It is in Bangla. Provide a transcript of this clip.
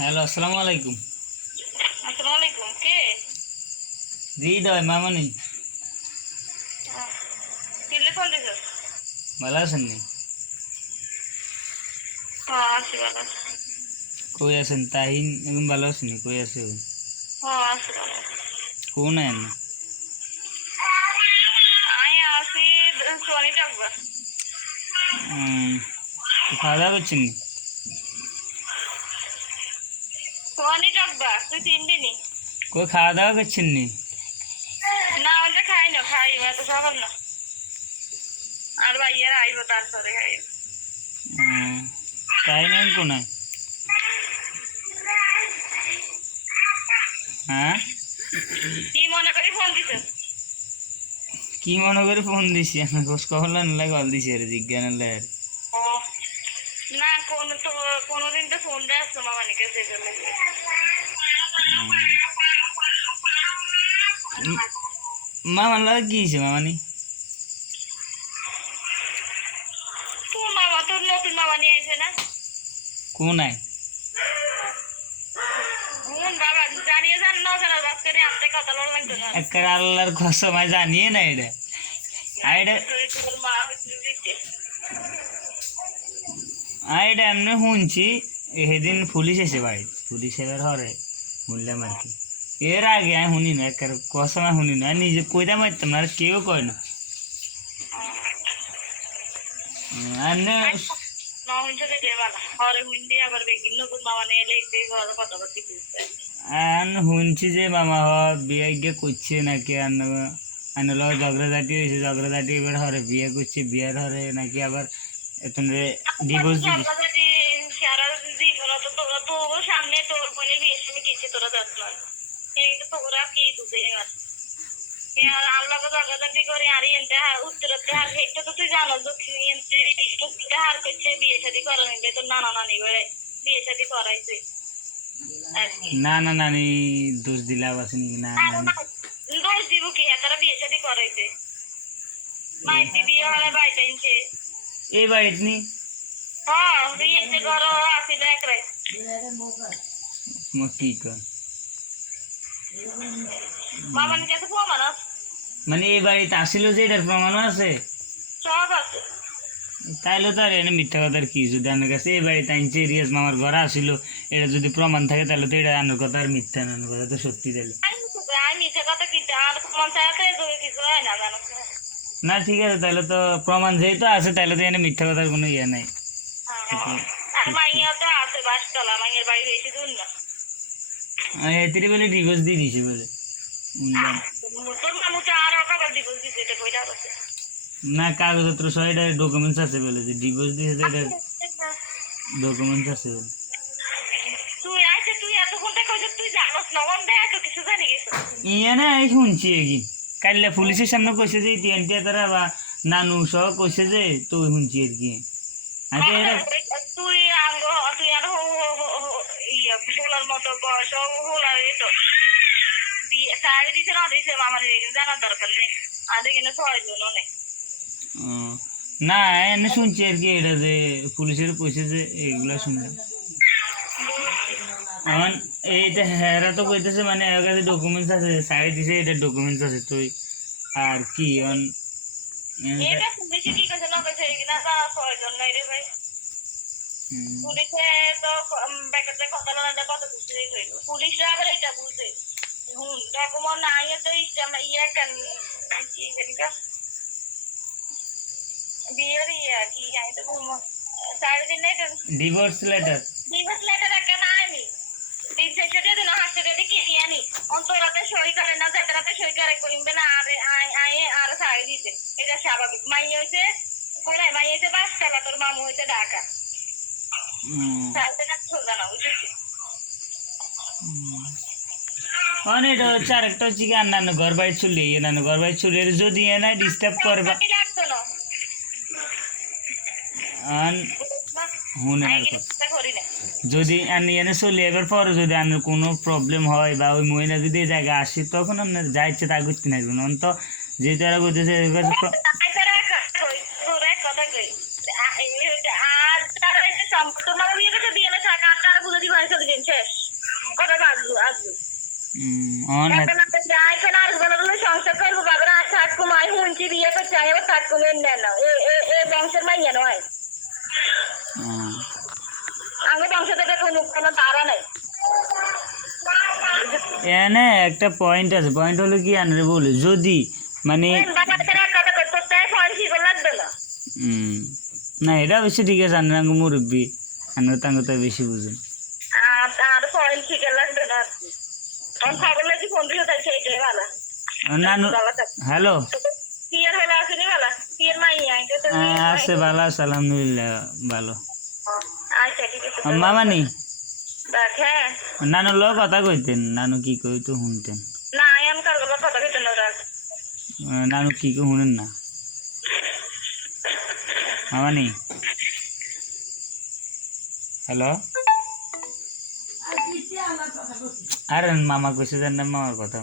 হ্যালো, আসসালামু আলাইকুম। আসসালামু আলাইকুম। কে? হৃদয় মামনি। কিলে ফোন দিছো? ভালো আছেন নি? হ্যাঁ আছি ভালো আছি। কই আছেন? তাহিন এখন ভালো আছেন নি? কই আছে? হ্যাঁ আছি ভালো আছি। কোন আছেন? আমি আছি সোয়ানি ডাকবা। খাওয়া দাওয়া করছেন নি? সোয়ানি ডাকবা তুই তিন দিনই? কই খাওয়া দাওয়া করছেন নি? না ওটা খাই না, খাই এত সকাল না। আর ভাইয়ারা আইব তারপরে খাই। তাহিন এখন কোনায়? হ্যাঁ, কি মনে করি ফোন দিছো? কি মনে করে ফোন দিছি? খোঁজ খবর নিলে কল দিছি আর জিজ্ঞান আর ও না, কোনোদিন তো ফোন দেয় আসতো মামানি কাছে চলে। মামার লাগে কি হয়েছে মামানি? তোর মামা তোর নতুন মামা নিয়ে আইছে না? কোনায়? বাবা জানিয়ে জান না জানার বাদ করে আপনি কথা বলা লাগতো না। একের আল্লাহর কসম জানিয়ে না এটা। আইডা তোর মা হচ্ছে দিচ্ছে। আইডা এমনি শুনছি সেদিন পুলিশ এসে বাড়ি, পুলিশ এবার হরে শুনলাম আর কি। এর আগে আমি শুনি না, একের কসম আমি শুনি না, আমি নিজে কইতে পারতাম না আর কেউ কয় না। এমনি না হইছে যে দেবালা হরে হুন্ডি আবার বেগিন নতুন মামা নিয়ে এলে একটু ঘরে কথা বলতে বুঝতে। শুনছি যে মামা হ বিয়ে গিয়ে করছে নাকি, আনল ঝগড়াঝাটি হয়েছে, ঝগড়াঝাটি এবার হরে বিয়ে করছে, বিয়ের হরে নাকি আবার এতন ডিভোর্স দিবি। ঝগড়াঝাটি সারা জীবন তো তোরা তো সামনে তোর বোনের বিয়ের সময় গেছে তোরা যাচ্ছ কিন্তু তোরা কি বুঝে এবার আর আল্লাহকে ঝগড়াঝাটি করে আর এনতে উত্তরতে হার হেঁটে তো তুই জানো দক্ষিণ এনতে হার করছে বিয়ে শাদি করা নিলে তোর নানা নানি বেড়ে বিয়ে শাদি করাইছে আর কি। না না নানি দোষ দিলাম আছে নাকি? না নানি দোষ দিব কি তারা বিয়ে শাদি করাইছে মাইতি বিয়ে হলে বাইটা ইনছে। এই বাড়িতে নি হ্যাঁ বিয়ে ঘর আসিল এক রাত। কি কর মামানি কাছে প্রমাণ আছে, মানে এই বাড়িতে আসিল যে এটার প্রমাণও আছে? সব আছে। তাইলে তো আর এনে মিথ্যা কথার কি, যদি আমার কাছে এই বাড়িতে আনছে রিয়াজ মামার ঘরে আসিল, এটা যদি প্রমাণ থাকে তাহলে তো এটা আনার কথা আর মিথ্যা না, আনার কথা তো সত্যি তাহলে। আমি মিছে কথা কি আর প্রমাণ চাইতে কিছু হয় না জানো। না ঠিক আছে, তাহলে তো প্রমাণ যেহেতু আছে তাহলে তো এনে মিথ্যা কথার কোনো ইয়ে নাই। আর মাইয়া তো আছে বাসতলা, মাইয়ের বাড়ি বেশি দূর না। এতিরে বলে ডিভোর্স দিয়ে দিছে বলে শুনলাম। তোর মামু তো আর কবার ডিভোর্স দিছে এটা কইরা আছে না কাগজপত্র সহ এটা ডকুমেন্টস আছে বলে, যে ডিভোর্স দিয়েছে এটা ডকুমেন্টস আছে বলে। তুই আইছে তুই এত ঘন্টা কইছ তুই জানোস না ওন দে এত কিছু জানি গেছ। ইয়ে না এই শুনছি এগি কাইলে পুলিশের সামনে কইছে যে টিএনটি তারা বা নানু সহ কইছে যে, তো শুনছি আর কি। আমি তো এরা তুই আঙ্গ তুই আর ইয়া বলার মতো বয়স হলার তো সাড়ে দিছে না দিছে মামার জানার দরকার নেই। আর এখানে 6 জন নেই। ও, না এনে শুনছি আর কি, এটা যে পুলিশের কইছে যে এগুলা শুনলাম। আমার এইটা হেরা তো কইতেছে মানে এর কাছে ডকুমেন্টস আছে, সাইড দিছে এটা ডকুমেন্টস আছে তুই আর কি এটা পুলিশে কি কাছে না কইছে কিনা জানা 6 জন নাই রে ভাই। পুলিশে তো ব্যাকেটে কথা না কত কিছু হইল পুলিশরা আবার এটা বুঝে ডকুমেন্ট নাই তো ইয়া কেন কি জানিকা বিয়ের ইয়া কি জানি তো সাড়ে দিন নাই ডিভোর্স লেটার। ডিভোর্স লেটার কেন আনি তিন চারশো দিন হাসতে দিতে কি আনি অন্তরাতে সই করে না যেটাতে সই করে করিবে না আর আয়ে আর সাড়ে দিতে এটা স্বাভাবিক। মাই হয়েছে কোথায় মাই হয়েছে বাসতলা তোর মামু হয়েছে ঢাকা সাড়ে না সোজা না বুঝেছি। অনেক হচ্ছে আরেকটা হচ্ছে কি আর নানু ঘর বাড়ি চলে নানু ঘর বাড়ি চলে যদি এ নাই ডিস্টার্ব করবা লাগতো না আন শুনে আর কথা, যদি আনি এনে চলে এবার পরে যদি আনার কোনো প্রবলেম হয় বা ওই মহিলা যদি এই জায়গায় আসে তখন আপনার যা ইচ্ছে তা করতে থাকবেন অন্ত যেহেতু এরা করতেছে আর তারা সম্পূর্ণ বিয়ে করছে বিয়ে আর তারা বুঝে দিব জীবন চলে দিন শেষ কথা বাজলো আসলো অনেক যাই কেন আর কোনো সংসার করবো বাবারা ষাট কুমাই হুঁচি বিয়ে করছে আমি আবার ষাট কুমিয়ে নেন না এ বংশের মাইয়া নয় আমার বংশ থেকে কোনো তারা নাই এনে একটা পয়েন্ট আছে, পয়েন্ট হলো কি আনরে বলি যদি মানে না এটা অবশ্য ঠিক আছে, আনরে আঙ্গ মুরব্বী আনরে তাঙ্গ তাই বেশি বুঝেন। নানু হ্যালো আছে ভালো আছে আলহামদুলিল্লাহ ভালো। মামানি নানু লো কথা কইতেন, নানু কি কইতো শুনতেন? নানু কি কই শুনেন না মামানি? হ্যালো আরে মামা কইছে জান না মামার কথা